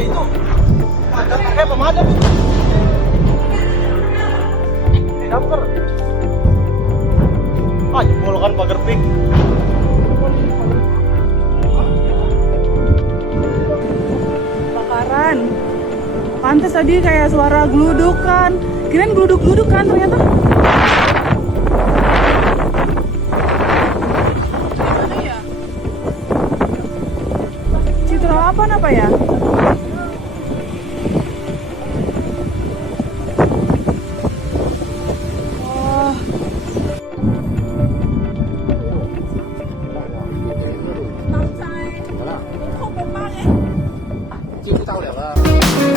itu ada pakai pemadam itu. Damkar. Ah, jebolkan pagar pik. Kebakaran. Pantes tadi kayak suara geludukan. Kirain geluduk-geluduk kan ternyata. Gimana ya? Citra apa ya? Wah. 记不到了。